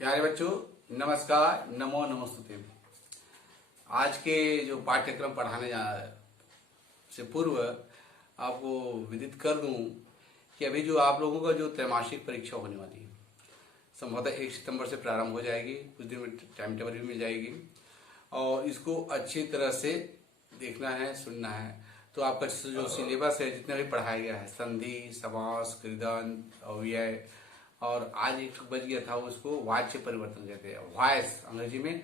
प्यारे बच्चों, नमस्कार, नमो नमस्तुते। आज के जो पाठ्यक्रम पढ़ाने से पूर्व आपको विदित कर दूं कि अभी जो आप लोगों का जो त्रैमासिक परीक्षा होने वाली है, संभवतः 1 सितंबर से प्रारंभ हो जाएगी। कुछ दिन में टाइम टेबल भी मिल जाएगी और इसको अच्छी तरह से देखना है, सुनना है। तो आपका जो सिलेबस है, जितना भी पढ़ाया गया है, संधि, समास, कृदंत, अव्यय, और आज एक बच गया था, उसको वाच्य परिवर्तन कहते हैं। वॉइस अंग्रेजी में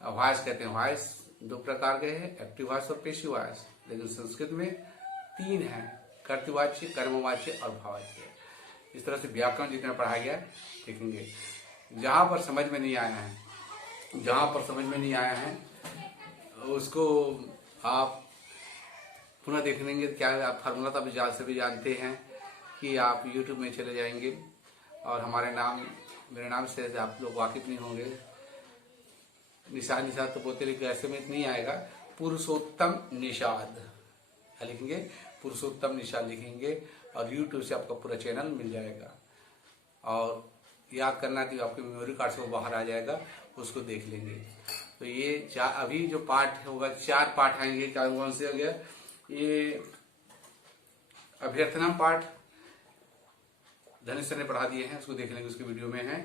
वॉइस कहते हैं। वॉइस दो प्रकार के हैं, एक्टिव वॉइस और पेसिव वॉइस, लेकिन संस्कृत में 3 हैं, कर्तवाच्य, कर्मवाच्य और भाववाच्य। इस तरह से व्याकरण जितना पढ़ाया गया देखेंगे। जहां पर समझ में नहीं आया है उसको आप पुनः देख लेंगे। क्या आप फार्मूला तो से भी जानते हैं कि आप YouTube में चले जाएंगे और मेरे नाम से आप लोग वाकिफ नहीं होंगे। निषाद तो बोलते, लेकिन ऐसे में नहीं आएगा। पुरुषोत्तम निषाद लिखेंगे, पुरुषोत्तम निषाद लिखेंगे और YouTube से आपका पूरा चैनल मिल जाएगा। और याद करना कि आपके मेमोरी कार्ड से वो बाहर आ जाएगा, उसको देख लेंगे। तो ये अभी जो पाठ होगा, 4 पाठ आएंगे। कौन से हो गया? ये अभ्यर्थना पाठ धनेश सर ने पढ़ा दिए हैं, उसको देख लेंगे, उसके वीडियो में है।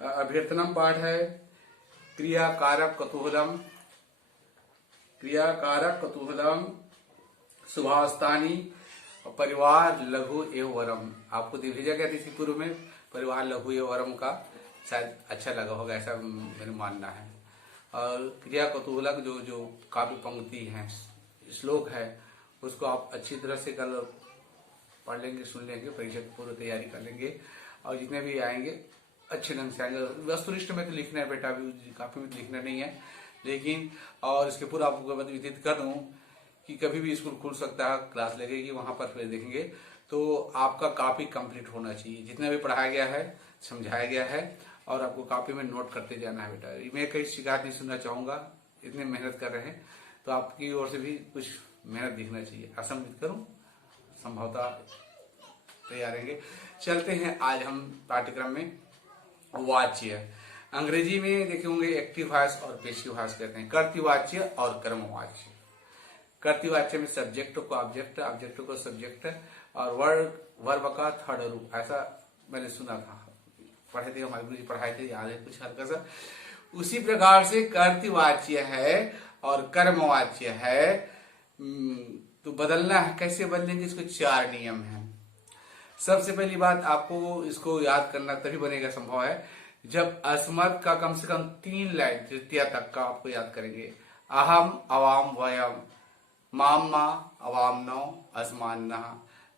अभ्यर्थनम पाठ है क्रिया कारक कतूहलम सुभावस्थानी और परिवार लघु एवं वरम। आपको भेजा गया था इसी पूर्व में, परिवार लघु एवं वरम का शायद अच्छा लगा होगा, ऐसा मेरा मानना है। और क्रिया कतूहलक जो काव्य पंक्ति है, श्लोक है, उसको आप अच्छी तरह से कल पढ़ लेंगे, सुन लेंगे, परीक्षा की पूर्व तैयारी कर लेंगे और जितने भी आएंगे अच्छे ढंग से आएंगे। वस्तुनिष्ठ में तो लिखना है बेटा, अभी काफी में लिखना नहीं है, लेकिन और इसके पूरा आपको विदित कर दूं कि कभी भी स्कूल खुल सकता है, क्लास लगेगी, वहां पर फिर देखेंगे। तो आपका कॉपी कंप्लीट होना चाहिए, जितना भी पढ़ाया गया है, समझाया गया है, और आपको कॉपी में नोट करते जाना है बेटा। मैं कहीं शिकायत नहीं सुनना चाहूंगा, इतने मेहनत कर रहे हैं तो आपकी ओर से भी कुछ मेहनत दिखना चाहिए। ऐसा उम्मीद करूं, संभवतः तैयार रहेंगे। चलते हैं आज हम पाठ्यक्रम में वाच्य। अंग्रेजी में देखे होंगे एक्टिव वॉइस और पेसिव वॉइस कहते हैं, कर्तवाच्य और कर्मवाच्य। कर्तवाच्य में सब्जेक्ट को ऑब्जेक्ट, ऑब्जेक्ट को सब्जेक्ट और वर्ब का थर्ड रूप, ऐसा मैंने सुना था, पढ़े थे हमारे गुरु जी, पढ़ाए थे, याद है कुछ हल्का सा। उसी प्रकार से कर्तवाच्य है और कर्मवाच्य है। तो बदलना है, कैसे बदलेंगे? इसको 4 नियम हैं। सबसे पहली बात, आपको इसको याद करना तभी बनेगा संभव है जब अस्मत् का कम से कम 3 लाइन तृतीया तक का आपको याद करेंगे। अहम, अवाम, वयम, माम, मा, अवाम, नौ, अस्मान्नः,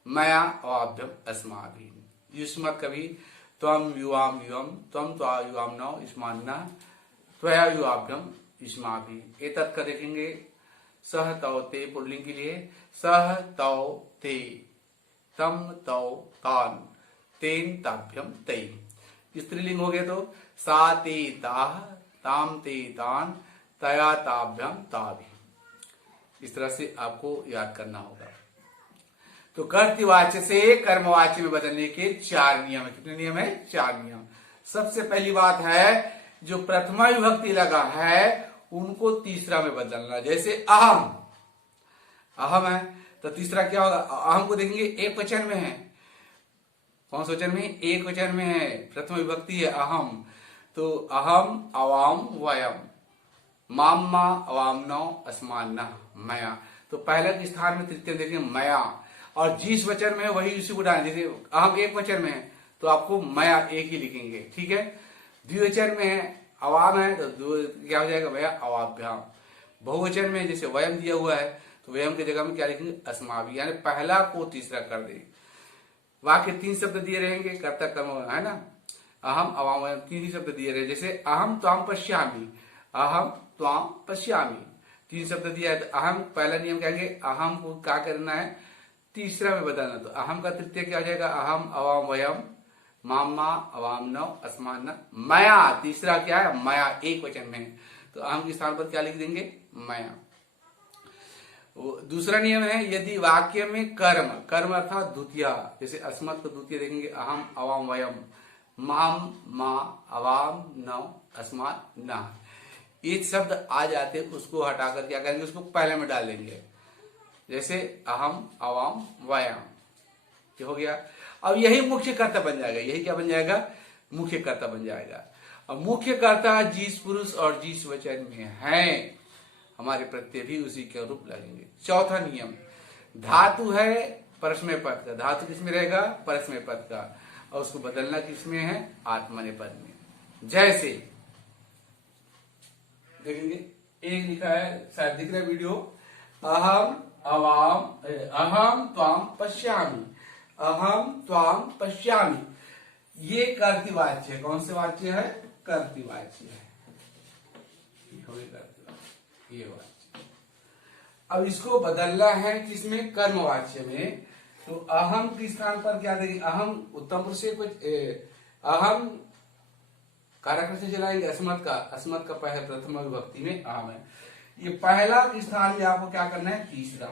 मया, अवाभ्यम, अस्माभिः। युष्मत् कभी त्वम, युवाम, युवम, त्वम, त्वा, युवाम, नौ, युष्मान्नः, त्वया, युवाभ्यम, युष्माभिः। एतत् का देखेंगे सह तौ ते, पुल्लिंग के लिए सह तौ ते, तम तौ तान, तेन ताभ्यम तै। स्त्रीलिंग हो गया तो सा ते ताह, ताम ते तान, तया ताभ्यम ताभि। इस तरह से आपको याद करना होगा। तो कर्तवाच्य से कर्मवाच्य में बदलने के 4 नियम है। कितने नियम है? 4 नियम। सबसे पहली बात है, जो प्रथमा विभक्ति लगा है उनको तीसरा में बदलना। जैसे अहम है तो तीसरा क्या होगा? अहम को देखेंगे एक वचन में है। कौन से वचन में? एक वचन में है, प्रथम विभक्ति है अहम। तो अहम, अवाम, वयम, माम, मा, अवाम, नौ, अस्मान्नः, मया। तो पहले के स्थान में तृतीय देखेंगे मया, और जिस वचन में है वही उसी को डालें। जैसे अहम एक वचन में है तो आपको मया एक ही लिखेंगे, ठीक है। द्विवचन में है, अवाम है, तो क्या हो जाएगा? मया अवाभ्याम। बहुवचन में जैसे वयम दिया हुआ है तो वयम की जगह में क्या लिखेंगे? अस्माभि, यानी पहला को तीसरा कर देंगे। वाक्य 3 शब्द दिए रहेंगे, कर्ता कर्म, है ना। अहम, अवाम, वयम 3 ही शब्द दिए रहे। जैसे अहम त्वाम पश्यामि, अहम त्वाम पश्यामि 3 शब्द दिया है। तो अहम पहला नियम कहेंगे, अहम को क्या करना है? तीसरा में बदलना। तो अहम का तृतीय क्या हो जाएगा? अहम, अवाम, वयम, माम, मा, अवाम, नौ, अस्मान्नः, मया। तीसरा क्या है? मया, एक वचन में। तो अहम के स्थान पर क्या लिख देंगे? मया। दूसरा नियम है, यदि वाक्य में कर्म अर्थात द्वितीय, जैसे अस्मत् को द्वितीय देखेंगे अहम, अवाम, वयम, माम, माँ, अवाम, नौ, अस्मात, ना। ये शब्द आ जाते उसको हटाकर क्या करेंगे, उसको पहले में डालेंगे। जैसे अहम, अवाम, वयम, ये हो गया। अब यही मुख्य कर्ता बन जाएगा। यही क्या बन जाएगा, मुख्य कर्ता बन जाएगा। अब मुख्य कर्ता जिस पुरुष और जिस वचन में है, हमारे प्रत्यय भी उसी के अनुरूप लगेंगे। चौथा नियम, धातु है परस्मय पद का, धातु किसमें रहेगा, परस्मय पद का, और उसको बदलना किसमें है, आत्मनेपद में। जैसे देखेंगे, एक लिखा है, शायद दिख रहा है वीडियो, अहम, अवाम, अहम त्वाम पश्यामि, अहम त्वाम पश्यामि, ये कर्तृवाच्य है। कौन से वाच्य है, कर्तृवाच्य है, ये वाच्य। अब इसको बदलना है किसमें, कर्मवाच्य में। तो अहम के स्थान पर क्या देंगे, अहम उत्तम पुरुष से कुछ अहम कारक से चलाएंगे, अस्मत् का पहले प्रथम विभक्ति में अहम है। ये पहला के स्थान में आपको क्या करना है, तीसरा।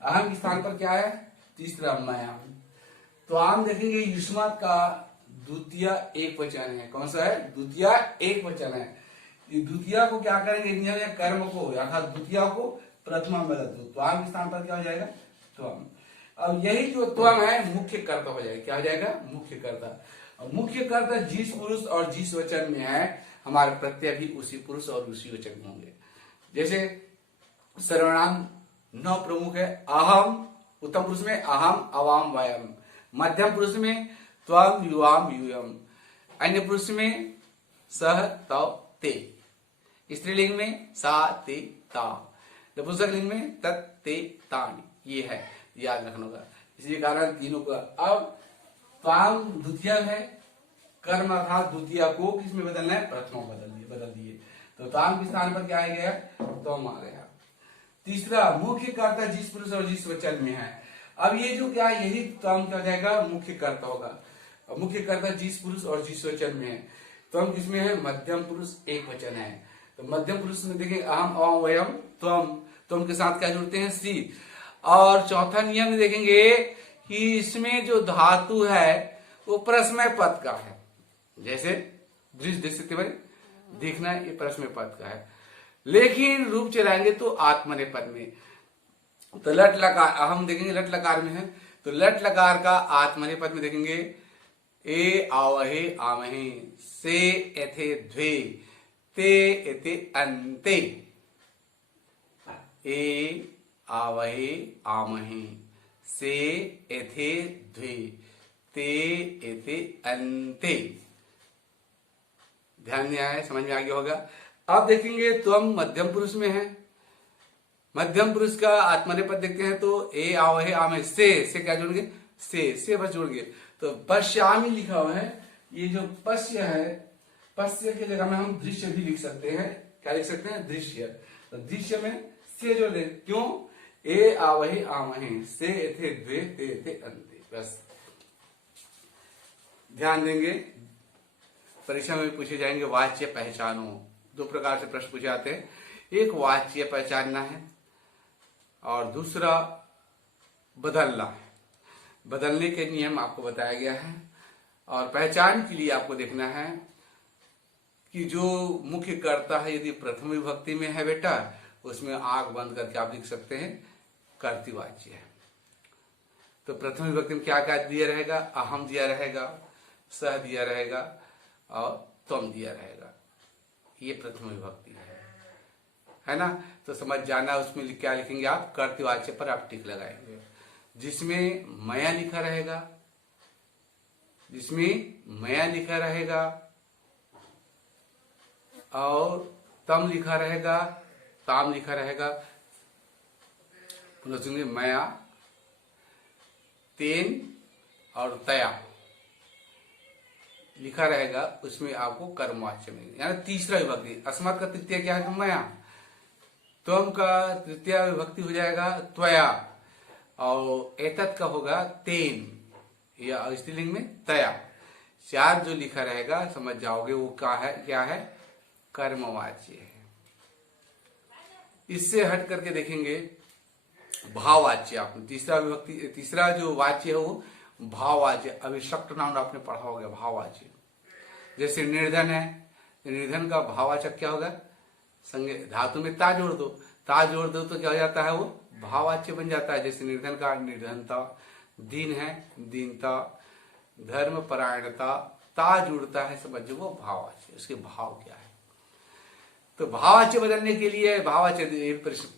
अहम के स्थान पर क्या है, तीसरा मयाम। तो आम देखेंगे युष्मत का द्वितीय एक वचन है। कौन सा है, द्वितीय एक वचन है। ये द्वितीय को क्या करेंगे, नियम या कर्म को, अर्थात द्वितीय को प्रथमा में रख दो, तो आम के स्थान पर क्या हो जाएगा, त्वम। अब यही जो त्वम है मुख्य कर्ता हो जाएगा। क्या हो जाएगा, मुख्य कर्ता। और मुख्य कर्ता जिस पुरुष और जिस वचन में है, हमारे प्रत्यय भी उसी पुरुष और उसी वचन में होंगे। जैसे सर्वनाम 9 प्रमुख है। अहम उत्तम पुरुष में अहम, अवाम, वयम। मध्यम पुरुष में त्वम, युवाम, यूयम। अन्य पुरुष में सह, तव, ते। स्त्रीलिंग में सा, ते, ता। नपुंसकलिंग में तत्, ते, तानि। ये है, याद रखना होगा। इसी कारण तीनों का। अब त्वाम द्वितीय है, कर्म अर्थात द्वितीय को किसमें बदलना है, प्रथमा बदल दिए। तो त्वाम के स्थान पर क्या आ गया, त्वम आ गया। तीसरा, मुख्य कर्ता जिस पुरुष और जिस वचन में है। अब ये जो क्या, यही त्वम क्या हो जाएगा, मुख्य कर्ता होगा। मुख्य कर्ता जिस पुरुष और जिस वचन में है। त्वम किसमें है, मध्यम पुरुष एक वचन है। तो मध्यम पुरुष में देखेंगे अहम, अवाम, वयम, त्वम। त्वम के साथ क्या जुड़ते हैं, सी। और चौथा नियम में देखेंगे कि इसमें जो धातु है वो परस्मय पद का है। जैसे दृश्य देख सकते भाई, देखना है, ये परस्मय पद का है, लेकिन रूप चलाएंगे तो आत्मनेपद में। तो लट लकार, अहम देखेंगे लट लकार में है, तो लट लकार का आत्मनेपद में देखेंगे ए आवहे आमहे, से एथे द्वे, ते एते अन्ते। ए आवहे आमहे, से एथे द्वे, ते एते अन्ते। ध्यान दिया है, समझ में आ गया होगा। अब देखेंगे त्वम मध्यम पुरुष में है। मध्यम पुरुष का आत्मनेपद देखते हैं तो ए आवहे आमहे, से क्या जोड़ेंगे, से बस जोड़ेंगे। तो पश्यामि लिखा हुआ है, ये जो पश्य है, पश्य की जगह में हम दृश्य भी लिख सकते हैं। क्या लिख सकते हैं, दृश्य। तो दृश्य में से जोड़ दे, क्यों, ए आवहे आमहे, से एथे द्वे, ते एथे अन्ते। बस ध्यान देंगे, परीक्षा में पूछे जाएंगे वाच्य पहचानो। 2 प्रकार से प्रश्न पूछे जाते हैं, एक वाच्य पहचानना है और दूसरा बदलना है। बदलने के नियम आपको बताया गया है, और पहचान के लिए आपको देखना है कि जो मुख्य कर्ता है, यदि प्रथम विभक्ति में है बेटा, उसमें आंख बंद करके आप लिख सकते हैं कर्तृवाच्य है। तो प्रथम विभक्ति में क्या क्या दिया रहेगा, अहम दिया रहेगा, सह दिया रहेगा और त्वम दिया रहेगा। ये प्रथम विभक्ति है ना। तो समझ जाना, उसमें क्या लिखेंगे आप, कर्तृवाच्य पर आप टिक लगाएंगे। जिसमें मया लिखा रहेगा, जिसमें मया लिखा रहेगा और तम लिखा रहेगा, ताम लिखा रहेगा, पुनः सुनिए, मया, तेन और तया लिखा रहेगा, उसमें आपको कर्मवाच्य मिलेगा। यानी तीसरा विभक्ति। अस्मत् का तृतीय क्या है, मया। त्वम का तृतीय विभक्ति हो जाएगा त्वया, और एतत् का होगा तेन, या स्त्रीलिंग में तया। 4 जो लिखा रहेगा समझ जाओगे वो क्या है, कर्मवाच्य है। इससे हट करके देखेंगे भाववाच्य। आपने तीसरा विभक्ति, तीसरा जो वाच्य है वो भाववाच्य। अभी शक्त नाम आपने पढ़ा होगा, भाववाच्य। जैसे निर्धन है, निर्धन का भाववाचक क्या होगा? संज्ञा धातु में ता जोड़ दो, ता जोड़ दो तो क्या हो जाता है? वो भाववाच्य बन जाता है। जैसे निर्धन का निर्धनता, दीन है दीनता, धर्म परायणता, ता जुड़ता है, समझो वो भाववाच्य, उसके भाव क्या है। तो भाववाच्य बदलने के लिए भाववाच्य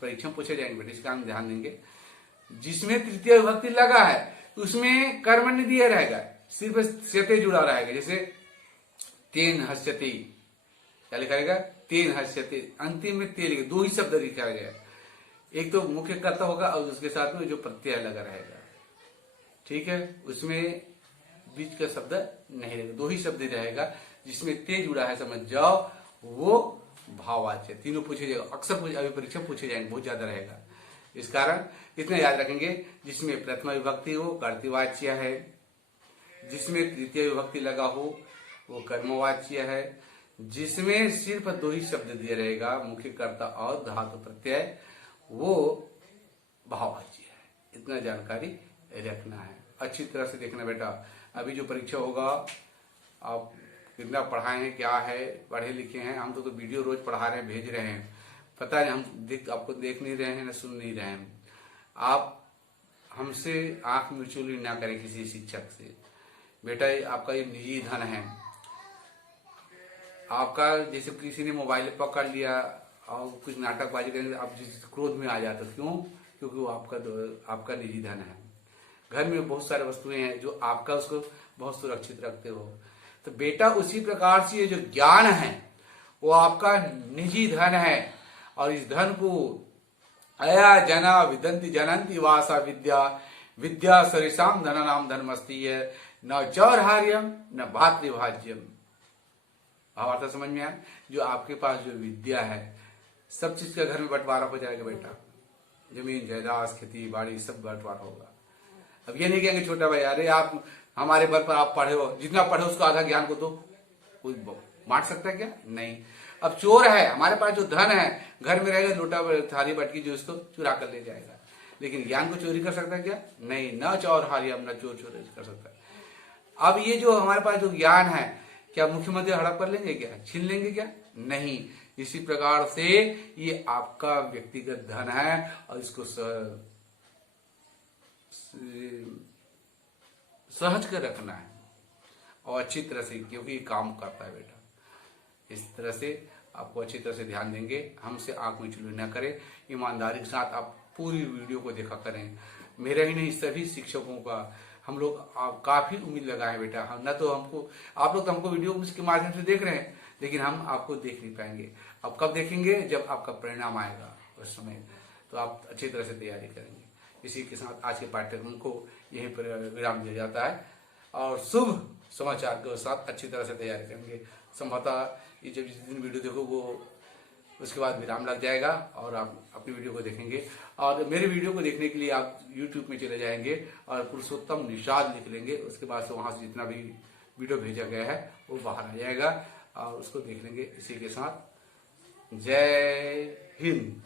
परीक्षा पूछे जाएंगे बेटे, इसका हम ध्यान देंगे। जिसमें तृतीय विभक्ति लगा है उसमें कर्म नहीं दिया रहेगा, सिर्फ स्यते जुड़ा रहेगा। जैसे तेन हस्यते, क्या लिखा रहेगा? तेन हस्यते, अंतिम में ते लिखा, दो ही शब्द लिखा गया, एक तो मुख्य कर्ता होगा और उसके साथ में जो प्रत्यय लगा रहेगा, ठीक है। उसमें बीच का शब्द नहीं रहेगा, दो ही शब्द रहेगा। जिसमें ते जुड़ा है समझ जाओ वो भाववाच्य। तीनों पूछे जाएगा, अक्सर अभी परीक्षा पूछे जाएंगे, बहुत ज्यादा रहेगा। इस कारण इतना याद रखेंगे, जिसमें प्रथमा विभक्ति हो कर्तृवाच्य है, जिसमें तृतीय विभक्ति लगा हो वो कर्मवाच्य है, जिसमें सिर्फ दो ही शब्द दिया रहेगा मुख्य कर्ता और धातु प्रत्यय वो भाववाच्य है। इतना जानकारी रखना है, अच्छी तरह से देखना बेटा। अभी जो परीक्षा होगा आप कितना पढ़ाए हैं, क्या है, पढ़े लिखे हैं, हम तो वीडियो रोज पढ़ा रहे हैं, भेज रहे हैं, पता है हम आपको देख नहीं रहे हैं ना सुन नहीं रहे हैं। आप हमसे आंख मिचौली ना करें किसी शिक्षक से बेटा, आपका ये निजी धन है। आपका जैसे किसी ने मोबाइल पकड़ लिया और कुछ नाटकबाजी करेंगे, आप जिस क्रोध में आ जाते, क्यों? क्योंकि वो आपका निजी धन है। घर में बहुत सारे वस्तुएं हैं जो आपका, उसको बहुत सुरक्षित रखते हो। तो बेटा उसी प्रकार से ये जो ज्ञान है वो आपका निजी धन है, और इस धन को अया जना विदंती जनंती वासा विद्या, विद्या सरिसाम धननाम धर्मस्ती है, न चौरहार्यम न भातृभाज्यम। भावार्थ समझ में आया? जो आपके पास जो विद्या है, सब चीज का घर में बंटवारा हो जाएगा बेटा, जमीन जायदाद खेती बाड़ी सब बंटवारा होगा। अब ये नहीं कहेंगे छोटा भाई अरे आप हमारे बल पर आप पढ़े हो, जितना पढ़े उसको आधा ज्ञान को दो, कोई बांट सकता है क्या? नहीं। अब चोर है, हमारे पास जो धन है घर में रहेगा, लोटा थाली बटकी जो उसको चुरा कर ले जाएगा, लेकिन ज्ञान को चोरी कर सकता है क्या? नहीं। न चोर हारियम, न चोर चोरी कर सकता है। अब ये जो हमारे पास जो ज्ञान है, क्या मुख्यमंत्री हड़प कर लेंगे क्या? छीन लेंगे क्या? नहीं। इसी प्रकार से ये आपका व्यक्तिगत धन है और इसको सहज कर रखना है और अच्छी तरह से, क्योंकि ये काम करता है बेटा। इस तरह से आपको अच्छी तरह से ध्यान देंगे, हमसे आंख में चुली न करें, ईमानदारी के साथ आप पूरी वीडियो को देखा करें। मेरा ही नहीं, सभी शिक्षकों का हम लोग काफी उम्मीद लगाए बेटा। हम न तो हमको, आप लोग तो हमको वीडियो के माध्यम से देख रहे हैं, लेकिन हम आपको देख नहीं पाएंगे। अब कब देखेंगे? जब आपका परिणाम आएगा, उस समय तो आप अच्छी तरह से तैयारी करेंगे। इसी के साथ आज के पाठ्यक्रम को यहीं पर विराम दिया जाता है और शुभ समाचार के साथ अच्छी तरह से तैयारी करेंगे। संभवतः ये जब जिस दिन वीडियो देखो वो उसके बाद विराम लग जाएगा और आप अपनी वीडियो को देखेंगे। और मेरे वीडियो को देखने के लिए आप YouTube में चले जाएंगे और पुरुषोत्तम निषाद लिख लेंगे, उसके बाद से वहां से जितना भी वीडियो भेजा गया है वो बाहर आ जाएगा और उसको देख लेंगे। इसी के साथ जय हिंद।